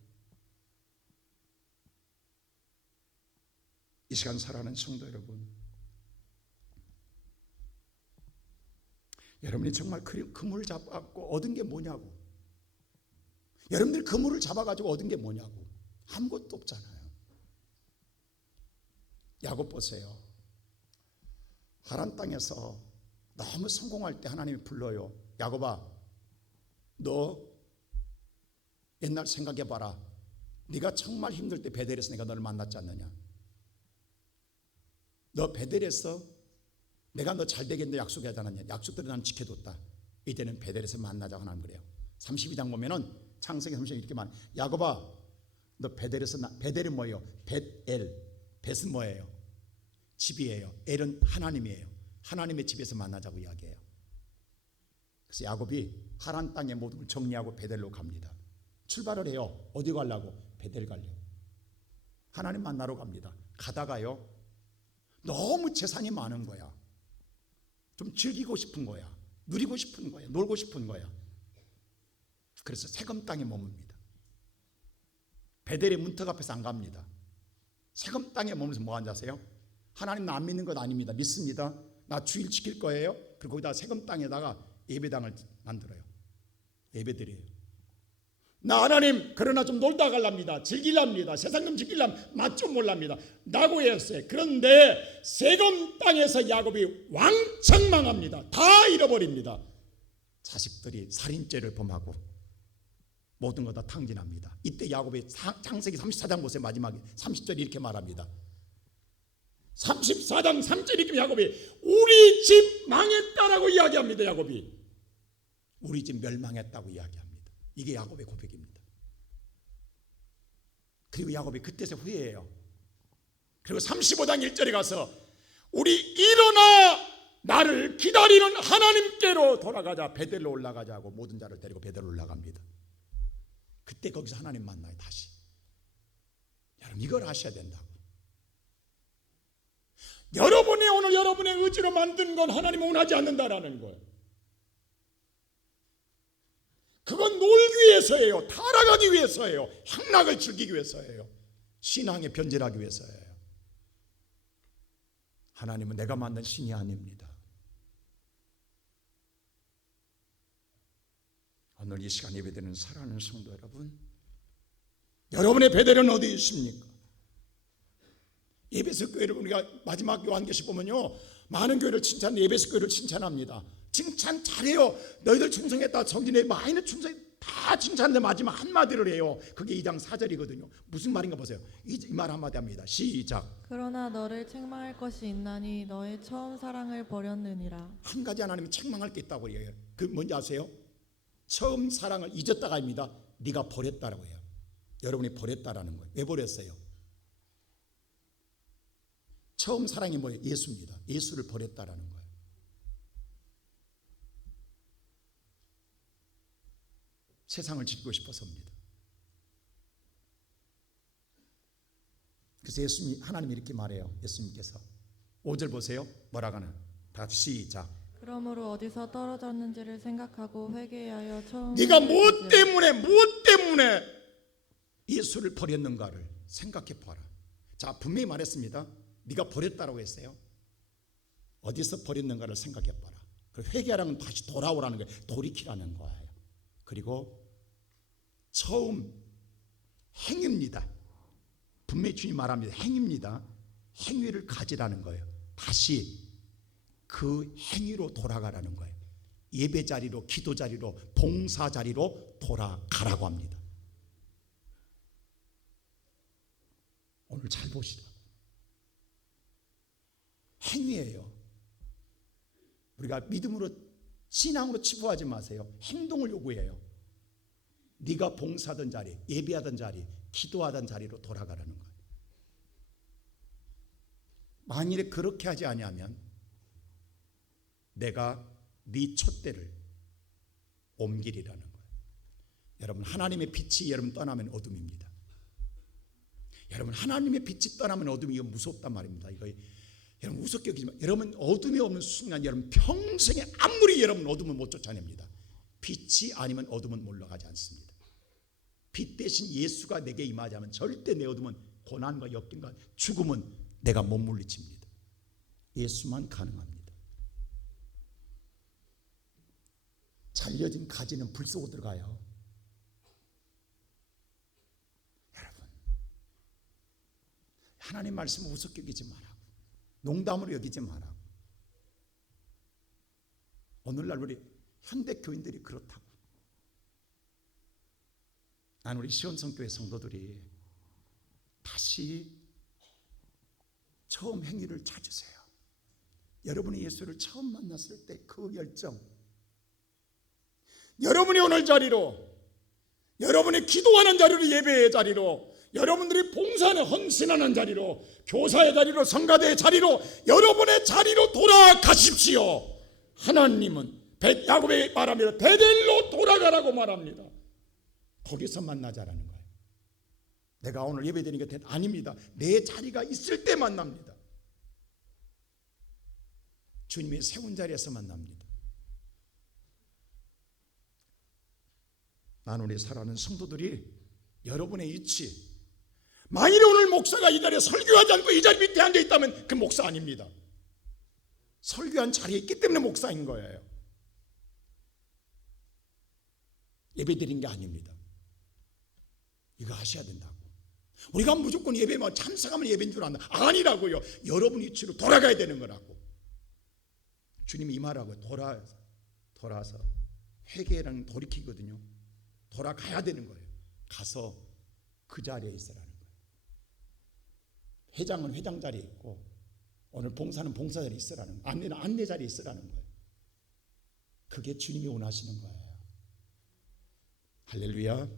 이 시간 살아가는 성도 여러분, 여러분이 정말 그물을 잡아갖고 얻은 게 뭐냐고. 여러분들이 그물을 잡아가지고 얻은 게 뭐냐고. 아무것도 없잖아요. 야곱 보세요. 하란 땅에서 너무 성공할 때 하나님이 불러요. 야곱아, 너 옛날 생각해봐라. 네가 정말 힘들 때 베델에서 내가 너를 만났지 않느냐. 너 베델에서 내가 너 잘 되겠는데 약속하지 않았냐. 약속대로 나는 지켜뒀다. 이제는 베델에서 만나자고 하나님 그래요. 32장 보면은 창세기 32장 이렇게 말. 야곱아, 너 베델에서 베델은 뭐예요? 벳엘. 벳은 뭐예요? 집이에요. 엘은 하나님이에요. 하나님의 집에서 만나자고 이야기해요. 그래서 야곱이 하란 땅의 모든 걸 정리하고 베델로 갑니다. 출발을 해요. 어디 가려고? 베델 가려고. 하나님 만나러 갑니다. 가다가요 너무 재산이 많은 거야. 좀 즐기고 싶은 거야. 누리고 싶은 거야. 놀고 싶은 거야. 그래서 세금 땅에 머뭅니다. 베델의 문턱 앞에서 안 갑니다. 세금 땅에 머물면서 뭐 앉으세요? 하나님 나 안 믿는 것 아닙니다. 믿습니다. 나 주일 지킬 거예요. 그리고 거기다 세금 땅에다가 예배당을 만들어요. 예배드려요. 나 하나님 그러나 좀 놀다 갈랍니다. 즐길랍니다. 세상 좀 즐길랍니다. 맛 좀 몰랍니다. 라고 했어요. 그런데 세금 땅에서 야곱이 왕창 망합니다. 다 잃어버립니다. 자식들이 살인죄를 범하고 모든 거 다 탕진합니다. 이때 야곱이 창세기 34장 보세요. 마지막에 30절에 이렇게 말합니다. 34장 3절 이렇게 야곱이 우리 집 망했다라고 이야기합니다. 야곱이 우리 집 멸망했다고 이야기합니다. 이게 야곱의 고백입니다. 그리고 야곱이 그때서 후회해요. 그리고 35장 1절에 가서 우리 일어나 나를 기다리는 하나님께로 돌아가자. 베델로 올라가자고 모든 자를 데리고 베델로 올라갑니다. 그때 거기서 하나님 만나요. 다시. 여러분 이걸 아셔야 된다고. 여러분이 오늘 여러분의 의지로 만든 건 하나님은 원하지 않는다라는 거예요. 그건 놀기 위해서예요. 타락하기 위해서예요. 향락을 즐기기 위해서예요. 신앙에 변질하기 위해서예요. 하나님은 내가 만든 신이 아닙니다. 오늘 이 시간 예배드리는 사랑하는 성도 여러분, 여러분의 베델은 어디 있습니까? 에베소 교회를 우리가 마지막 요한계시 보면요, 많은 교회를 칭찬하는데 에베소 교회를 칭찬합니다. 칭찬 잘해요. 너희들 충성했다. 정진의 많이는 충성 다 칭찬하는데 마지막 한마디를 해요. 그게 2장 4절이거든요. 무슨 말인가 보세요. 이 말 한마디 합니다. 시작. 그러나 너를 책망할 것이 있나니 너의 처음 사랑을 버렸느니라. 한 가지 하나님이 책망할 게 있다고 해요. 그 뭔지 아세요? 처음 사랑을 잊었다가 아닙니다. 네가 버렸다라고 해요. 여러분이 버렸다라는 거예요. 왜 버렸어요? 처음 사랑이 뭐예요? 예수입니다. 예수를 버렸다라는 거예요. 세상을 지키고 싶어서입니다. 그래서 예수님, 하나님이 이렇게 말해요. 예수님께서 5절 보세요. 뭐라고 하나? 다 시작. 그러므로 어디서 떨어졌는지를 생각하고 회개하여 처음. 네가 무엇 때문에 예수를 버렸는가를 생각해 봐라. 자, 분명히 말했습니다. 네가 버렸다라고 했어요. 어디서 버렸는가를 생각해 봐라. 회개하라는 건 다시 돌아오라는 거예요. 돌이키라는 거예요. 그리고 처음 행위입니다. 분명히 주님 말합니다. 행위입니다. 행위를 가지라는 거예요. 다시 그 행위로 돌아가라는 거예요. 예배 자리로, 기도 자리로, 봉사 자리로 돌아가라고 합니다. 오늘 잘 보시라. 행위예요. 우리가 믿음으로, 신앙으로 치부하지 마세요. 행동을 요구해요. 네가 봉사하던 자리, 예배하던 자리, 기도하던 자리로 돌아가라는 거예요. 만일에 그렇게 하지 아니하면 내가 네 촛대를 옮기리라는 거예요. 여러분, 하나님의 빛이 여러분 떠나면 어둠입니다. 여러분, 하나님의 빛이 떠나면 어둠이 이거 무섭단 말입니다. 이거 여러분 우습게 여기지만 여러분 어둠이 없는 순간 여러분 평생에 아무리 여러분 어둠을 못 쫓아냅니다. 빛이 아니면 어둠은 물러가지 않습니다. 빛 대신 예수가 내게 임하자면 절대 내 어둠은 고난과 역경과 죽음은 내가 못 물리칩니다. 예수만 가능합니다. 잘려진 가지는 불 쏘고 들어가요. 여러분, 하나님 말씀을 우습게 여기지 마라. 농담으로 여기지 마라. 오늘날 우리 현대 교인들이 그렇다고. 난 우리 시온성교회 성도들이 다시 처음 행위를 찾으세요. 여러분이 예수를 처음 만났을 때 그 열정, 여러분이 오늘 자리로, 여러분이 기도하는 자리로, 예배의 자리로, 여러분들이 봉사하는 헌신하는 자리로, 교사의 자리로, 성가대의 자리로, 여러분의 자리로 돌아가십시오. 하나님은 야곱이 말합니다. 베델로 돌아가라고 말합니다. 거기서 만나자라는 거예요. 내가 오늘 예배드리는 게 아닙니다. 내 자리가 있을 때 만납니다. 주님의 세운 자리에서 만납니다. 난 우리 사랑하는 성도들이 여러분의 위치, 만일에 오늘 목사가 이 자리에 설교하지 않고 이 자리 밑에 앉아 있다면 그 목사 아닙니다. 설교한 자리에 있기 때문에 목사인 거예요. 예배드린 게 아닙니다. 이거 하셔야 된다고. 우리가 무조건 예배만 참석하면 예배인 줄 안다. 아니라고요. 여러분 위치로 돌아가야 되는 거라고. 주님이 이 말하고 돌아서 회개랑 돌이키거든요. 돌아가야 되는 거예요. 가서 그 자리에 있으라는 거예요. 회장은 회장 자리에 있고 오늘 봉사는 봉사 자리에 있으라는 거예요. 안내는 안내 자리에 있으라는 거예요. 그게 주님이 원하시는 거예요. 할렐루야.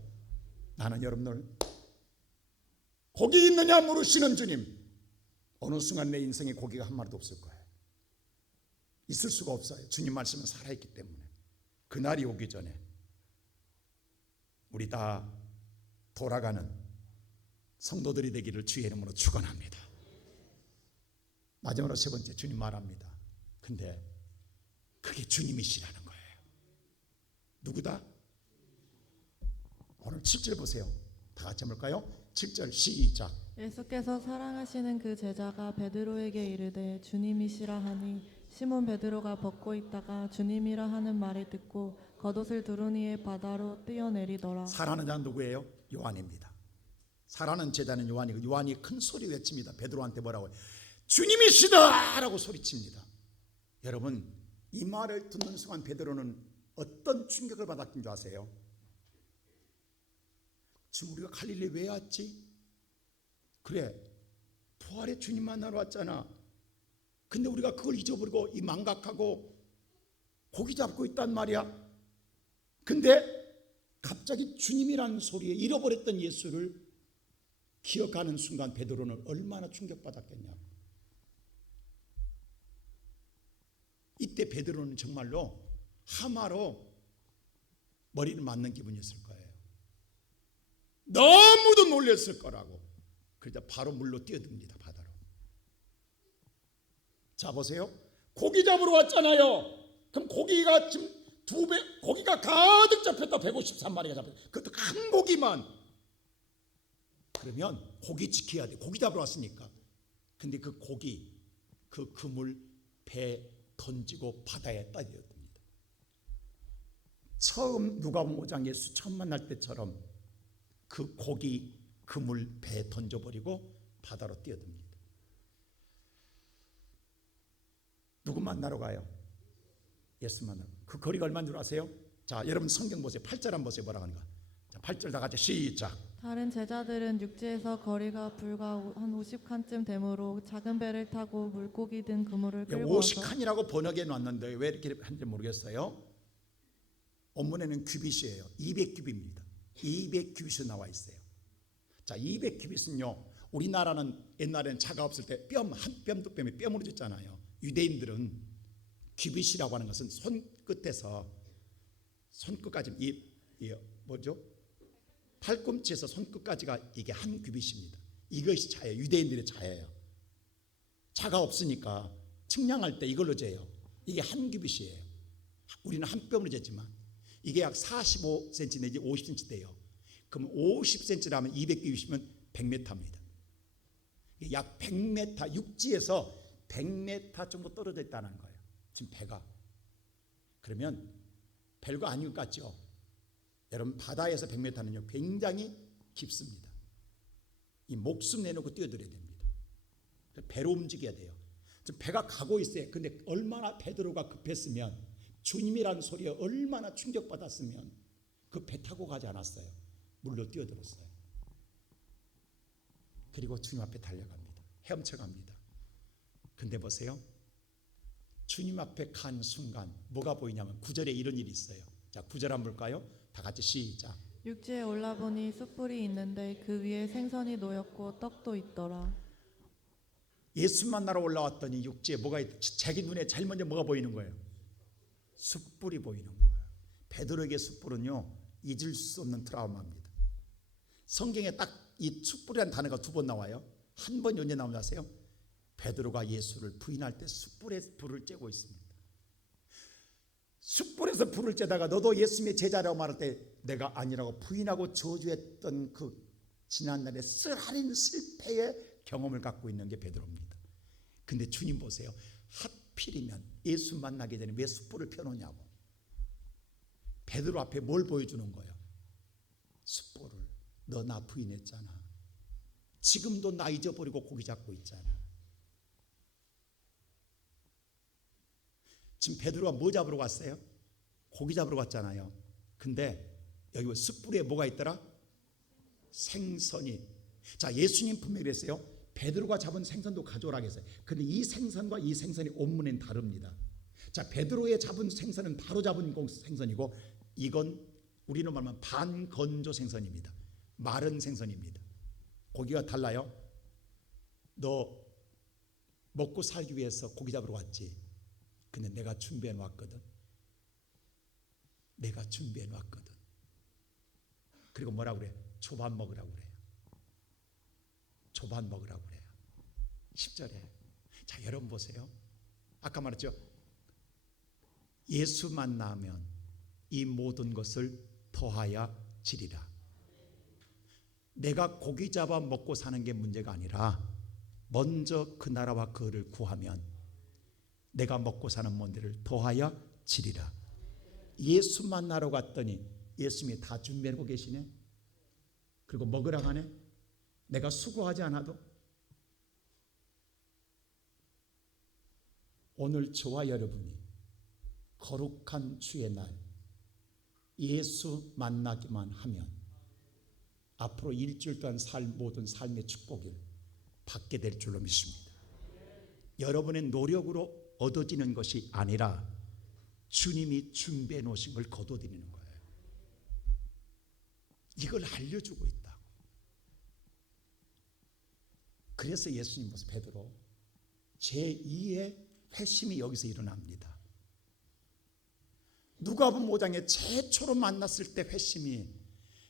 나는 여러분들 고기 있느냐 물으시는 주님, 어느 순간 내 인생에 고기가 한 마리도 없을 거예요. 있을 수가 없어요. 주님 말씀은 살아있기 때문에. 그날이 오기 전에 우리 다 돌아가는 성도들이 되기를 주의 이름으로 축원합니다. 마지막으로 세 번째, 주님 말합니다. 근데 그게 주님이시라는 거예요. 누구다? 오늘 7절 보세요. 다 같이 볼까요? 7절 시작. 예수께서 사랑하시는 그 제자가 베드로에게 이르되 주님이시라 하니 시몬 베드로가 벗고 있다가 주님이라 하는 말을 듣고 겉옷을 두루니에 바다로 뛰어내리더라. 사랑하는 자는 누구예요? 요한입니다. 사랑하는 제자는 요한이고, 요한이 큰 소리 외칩니다. 베드로한테 뭐라고 해요? 주님이시다 라고 소리칩니다. 여러분, 이 말을 듣는 순간 베드로는 어떤 충격을 받았던 줄 아세요? 지금 우리가 갈릴리 왜 왔지? 그래, 부활의 주님 만나러 왔잖아. 근데 우리가 그걸 잊어버리고 이 망각하고 고기 잡고 있단 말이야. 근데 갑자기 주님이라는 소리에 잃어버렸던 예수를 기억하는 순간 베드로는 얼마나 충격받았겠냐고. 이때 베드로는 정말로 하마로 머리를 맞는 기분이었을 거예요. 너무도 놀랐을 거라고. 그러자 바로 물로 뛰어듭니다. 바다로. 자 보세요. 고기 잡으러 왔잖아요. 그럼 고기가 지금 2배, 고기가 가득 잡혔다. 153마리가 잡혔다. 그것도 한 고기만. 그러면 고기 지켜야 돼. 고기 잡으러 왔으니까. 근데 그 고기, 그 그물 배 던지고 바다에 떠들어듭니다. 처음 누가복음 5장 예수 처음 만날 때처럼 그 고기 그물 배에 던져버리고 바다로 뛰어듭니다. 누구 만나러 가요? 예수 만나러. 그 거리가 얼마인 줄 아세요? 자, 여러분 성경 보세요. 8절 한번 보세요. 뭐라고 하는가. 자, 8절 다 같이 시작. 다른 제자들은 육지에서 거리가 불과 한 50칸쯤 되므로 작은 배를 타고 물고기 든 그물을 끌고 와서 50칸이라고 번역해 놨는데 왜 이렇게 한지 모르겠어요. 원문에는 규빗이에요. 200규빗입니다. 200규빗이 나와 있어요. 자, 200규빗은요. 우리나라는 옛날에는 차가 없을 때 뼘, 한 뼘 두 뼘이 뼘으로 줬잖아요. 유대인들은 규빗이라고 하는 것은 손끝에서 손끝까지 뭐죠? 팔꿈치에서 손끝까지가 이게 한 규빗입니다. 이것이 차예요. 유대인들의 차예요. 차가 없으니까 측량할 때 이걸로 재요. 이게 한 규빗이에요. 우리는 한 뼘으로 쟀지만 이게 약 45cm 내지 50cm 돼요. 그럼 50cm라면 200규빗이면 100m입니다. 약 100m, 육지에서 100m 정도 떨어져 있다는 거예요. 지금 배가. 그러면 별거 아닌 것 같죠? 여러분, 바다에서 100m는요 굉장히 깊습니다. 이 목숨 내놓고 뛰어들어야 됩니다. 배로 움직여야 돼요. 지금 배가 가고 있어요. 근데 얼마나 베드로가 급했으면, 주님이라는 소리에 얼마나 충격받았으면 그 배 타고 가지 않았어요. 물로 뛰어들었어요. 그리고 주님 앞에 달려갑니다. 헤엄쳐갑니다. 근데 보세요. 주님 앞에 간 순간 뭐가 보이냐면 9절에 이런 일이 있어요. 자, 9절 한번 볼까요? 다 같이 시작. 육지에 올라보니 숯불이 있는데 그 위에 생선이 놓였고 떡도 있더라. 예수 만나러 올라왔더니 육지에 뭐가 자기 눈에 제일 먼저 뭐가 보이는 거예요? 숯불이 보이는 거예요. 베드로에게 숯불은요 잊을 수 없는 트라우마입니다. 성경에 딱 이 숯불이라는 단어가 2번 나와요. 한 번 언제 나오는지 아세요? 베드로가 예수를 부인할 때 숯불에 불을 쬐고 있습니다. 숯불에서 불을 쬐다가 너도 예수님의 제자라고 말할 때 내가 아니라고 부인하고 저주했던 그 지난날의 쓰라린 실패의 경험을 갖고 있는 게 베드로입니다. 근데 주님 보세요. 하필이면 예수 만나기 전에 왜 숯불을 펴놓냐고. 베드로 앞에 뭘 보여주는 거예요? 숯불을. 너 나 부인했잖아. 지금도 나 잊어버리고 고기 잡고 있잖아. 지금 베드로가 뭐 잡으러 갔어요? 고기 잡으러 갔잖아요. 근데 여기 숯불에 뭐가 있더라? 생선이. 자, 예수님 분명히 그랬어요. 베드로가 잡은 생선도 가져오라고 했어요. 근데 이 생선과 이 생선이 원문엔 다릅니다. 자, 베드로의 잡은 생선은 바로 잡은 생선이고, 이건 우리는 말하면 반건조 생선입니다. 마른 생선입니다. 고기가 달라요. 너 먹고 살기 위해서 고기 잡으러 왔지. 근데 내가 준비해 놨거든. 내가 준비해 놨거든. 그리고 뭐라고 그래? 초밥 먹으라고 그래요. 초밥 먹으라고 그래요. 10절에. 자, 여러분 보세요. 아까 말했죠. 예수 만나면 이 모든 것을 더하여 지리라. 내가 고기 잡아 먹고 사는 게 문제가 아니라 먼저 그 나라와 그를 구하면 내가 먹고 사는 문제를 더하여 지리라. 예수 만나러 갔더니 예수님이 다 준비하고 계시네. 그리고 먹으라고 하네. 내가 수고하지 않아도. 오늘 저와 여러분이 거룩한 주의 날 예수 만나기만 하면 앞으로 일주일 동안 살 모든 삶의 축복을 받게 될 줄로 믿습니다. 여러분의 노력으로 얻어지는 것이 아니라 주님이 준비해 놓으신 걸 거둬들이는 거예요. 이걸 알려주고 있다고. 그래서 예수님 보세요. 베드로 제2의 회심이 여기서 일어납니다. 누가복음 5장에 최초로 만났을 때 회심이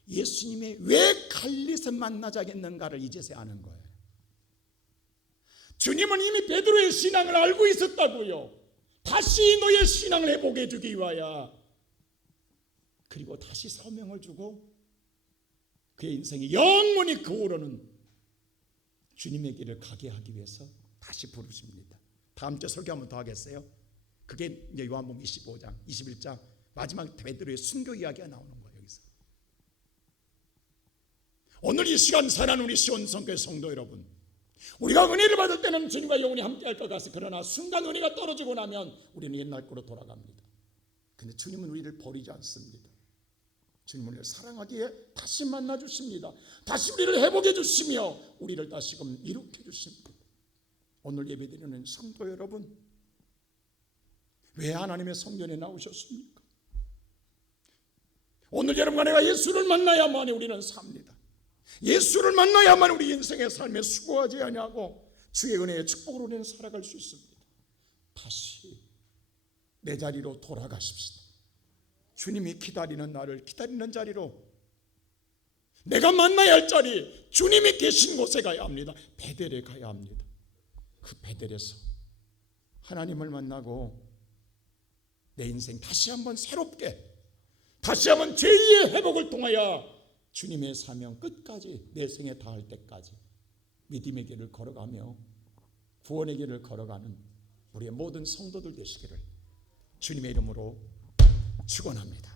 예수님이 왜 갈릴리에서 만나자겠는가를 이제서야 아는 거예요. 주님은 이미 베드로의 신앙을 알고 있었다고요. 다시 너의 신앙을 회복해 주기 위하여. 그리고 다시 사명을 주고 그의 인생이 영원히 그 후로는 주님의 길을 가게 하기 위해서 다시 부르십니다. 다음 주 설교 한번 더 하겠어요? 그게 이제 요한복음 25장, 21장 마지막 베드로의 순교 이야기가 나오는 거예요. 여기서 오늘 이 시간 살아는 우리 시온성교회 성도 여러분, 우리가 은혜를 받을 때는 주님과 영원히 함께할 것 같습니다. 그러나 순간 은혜가 떨어지고 나면 우리는 옛날 거로 돌아갑니다. 근데 주님은 우리를 버리지 않습니다. 주님은 우리를 사랑하기에 다시 만나 주십니다. 다시 우리를 회복해 주시며 우리를 다시금 일으켜 주십니다. 오늘 예배드리는 성도 여러분, 왜 하나님의 성전에 나오셨습니까? 오늘 여러분과 내가 예수를 만나야만 우리는 삽니다. 예수를 만나야만 우리 인생의 삶에 수고하지 아니하고 주의 은혜의 축복으로 우리는 살아갈 수 있습니다. 다시 내 자리로 돌아가십시다. 주님이 기다리는 나를 기다리는 자리로, 내가 만나야 할 자리, 주님이 계신 곳에 가야 합니다. 베델에 가야 합니다. 그 베델에서 하나님을 만나고 내 인생 다시 한번 새롭게, 다시 한번 제2의 회복을 통하여 주님의 사명 끝까지 내 생에 닿을 때까지 믿음의 길을 걸어가며 구원의 길을 걸어가는 우리의 모든 성도들 되시기를 주님의 이름으로 축원합니다.